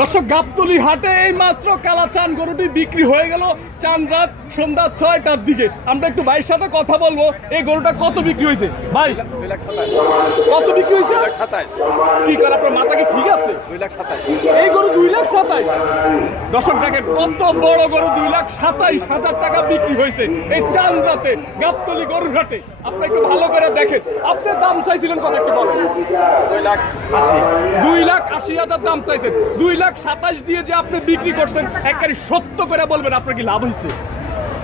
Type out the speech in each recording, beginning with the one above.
দর্শক গাবতলি হাটে এই মাত্র কালাচান গরুটি বিক্রি হয়ে গেল। চান রাত সন্ধ্যা ছয়টার দিকে। আমরা একটু ভাইয়ের সাথে কথা বলব। এই গরুটা কত বিক্রি হয়েছে? ভাই কত বিক্রি হয়েছে? কি করে আপনার মাথা কি ঠিক আছে? এই গরু দুই লাখ সাতাইশ। দর্শক দেখেন কত বড় গরু দুই লাখ সাতাইশ হাজার টাকা বিক্রি হয়েছে এই চান রাতে গাবতলি গরুর হাটে। আপনি একটু ভালো করে দেখেন। আপনি দাম চাইছিলেন কত একটু বলেন। দুই লাখ আশি। দুই লাখ আশি হাজার দাম চাইছেন। দুই লাখ সাতাশ দিয়ে যে আপনি বিক্রি করছেন একবারে সত্য করে বলবেন আপনার কি লাভ হয়েছে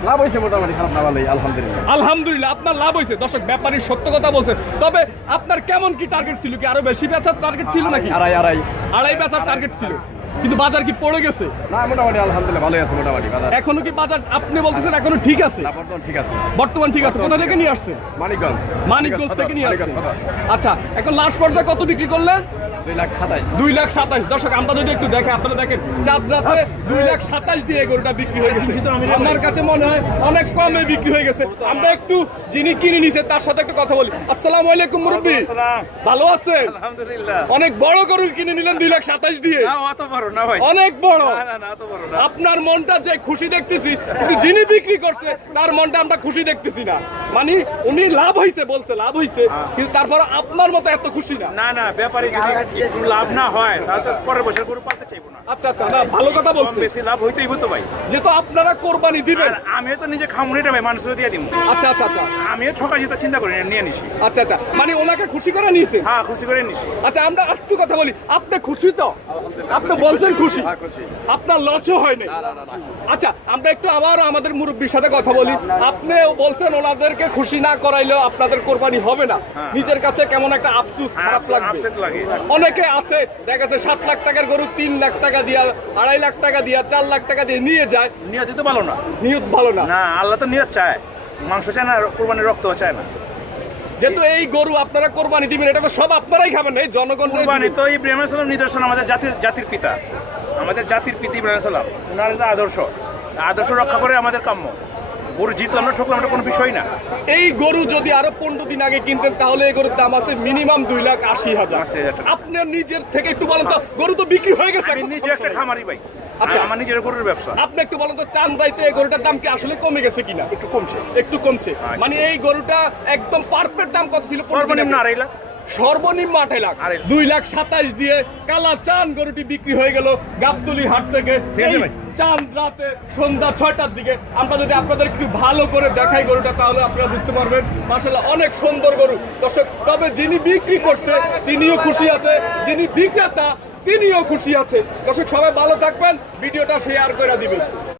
লাভ হয়েছে মোটামুটি খারাপ না ভালোই আলহামদুলিল্লাহ। আলহামদুলিল্লাহ আপনার লাভ হয়েছে দর্শক ব্যাপারী সত্য কথা বলছেন। তবে আপনার কেমন কি টার্গেট ছিল কি? আরও বেশি বেচার টার্গেট ছিল নাকি? আড়াই আড়াই। আড়াই বেচার টার্গেট ছিল। কিন্তু বাজার কি পড়ে গেছে? না মোটামুটি আলহামদুলিল্লাহ ভালোই আছে মোটামুটি বাজার। এখনও কি বাজার আপনি বলতেছেন এখনও ঠিক আছে? না, বর্তমান ঠিক আছে। বর্তমান ঠিক আছে। কোথা থেকে নিয়ে আসছেন? মানিকগঞ্জ। মানিকগঞ্জ থেকে নিয়ে আচ্ছা এখন লাস্ট পর্যায়ে কত বিক্রি করলেন? দুই লাখ সাতাশ। দুই লাখ সাতাশ। দর্শক আমরা যদি একটু দেখে আপনারা দেখেন চাঁদ রাতে দুই লাখ সাতাশ দিয়ে গরুটা বিক্রি হয়ে গেছে। আমার কাছে মনে হয় অনেক কমে বিক্রি হয়ে গেছে। আমরা একটু যিনি কিনে নিছে তার সাথে একটু কথা বলি। আসসালামু আলাইকুম মুরব্বী। ভালো আছেন? অনেক বড় গরু কিনে নিলেন দুই লাখ সাতাশ দিয়ে। অনেক বড়। আপনার মনটা যে খুশি দেখতেছি কিন্তু যিনি বিক্রি করছে তার মনটা আমরা খুশি দেখতেছি না। মানে উনি লাভ হইছে বলছে লাভ হইছে কিন্তু তারপর আপনার মতো এত খুশি না। না না ব্যাপারে যদি লাভ না হয় তাহলে তো পরের বছর গরু পালতে চাইব না। আচ্ছা আচ্ছা না ভালো কথা কম বলছে বেশি লাভ হইতেই হতো ভাই। যেহেতু আপনারা কোরবানি দিবেন। আমিও তো নিজে খামুনিটা ভাই মানুষের দিয়ে দিব আচ্ছা আচ্ছা আচ্ছা। আমিও ঠকা যেটা চিন্তা করি নিয়ে নিছি। আচ্ছা আচ্ছা মানে ওনাকে খুশি করে নিয়েছে হ্যাঁ খুশি করে নিছি। আচ্ছা আমরা একটু কথা বলি আপনি খুশি তো? আপনি বলছেন খুশি। হ্যাঁ, খুশি। আপনার লসও হয় নাই। আচ্ছা আমরা একটু আবার আমাদের মুরব্বীর সাথে কথা বলি। আপনিও বলছেন ওনাদেরকে খুশি না করাইলেও আপনাদের কোরবানি হবে না। নিজের কাছে কেমন একটা আফসুস খারাপ লাগবে। লাগে। অনেকে আছে দেখা যাচ্ছে সাত লাখ টাকার গরু তিন লাখ টাকা দিয়া আড়াই লাখ টাকা দিয়া চার লাখ টাকা দিয়ে নিয়ে যায়। নিয়ত তো ভালো না। নিয়ত ভালো না। না আল্লাহ তো নিয়ত চায়। মাংস চায় না কোরবানির রক্ত চায় না। যেহেতু এই গরু আপনারা কোরবানি দিবেন এটা তো সব আপনারাই খাবেন এই জনগণ কোরবানি তো ইব্রাহিম সালাম নিদর্শন আমাদের জাতির জাতির পিতা। আমাদের জাতির পিতা ইব্রাহিম সালাম। ওনার আদর্শ। আদর্শ রক্ষা করে আমাদের কাম্য। গরু জিতলাম না ঠকলাম এটা কোনো বিষয় না। এই গরু যদি আরও পনেরো দিন আগে কিনতেন তাহলে এই গরুর দাম আছে মিনিমাম দুই লাখ আশি হাজার। আশি হাজার আপনার নিজের থেকে একটু বলেন তো গরু তো বিক্রি হয়ে গেছে আমি এখন নিজে একটা খামারি ভাই। আচ্ছা। আমার নিজের গরুর ব্যবসা। আপনি একটু বলেন তো চান দাইতে এই গরুটার দাম কি আসলে কমে গেছে কিনা? একটু কমছে। একটু কমছে। আচ্ছা। মানে এই গরুটা একদম পারফেক্ট দাম কত ছিল 15 দিন সর্বনিম্ন আড়াই লাখ। সর্বনিম্ন আঠাই লাখ। দুই লাখ সাতাইশ দিয়ে কালা চান গরুটি বিক্রি হয়ে গেল গাবতলি হাট থেকে। চাঁদ রাতে সন্ধ্যা ছয়টার দিকে। আমরা যদি আপনাদের একটু ভালো করে দেখাই গরুটা তাহলে আপনারা বুঝতে পারবেন মাসাল্লাহ অনেক সুন্দর গরু। দর্শক তবে যিনি বিক্রি করছে তিনিও খুশি আছে। যিনি বিক্রেতা তিনিও খুশি আছে। দর্শক সবাই ভালো থাকবেন। ভিডিওটা শেয়ার করে দিবেন।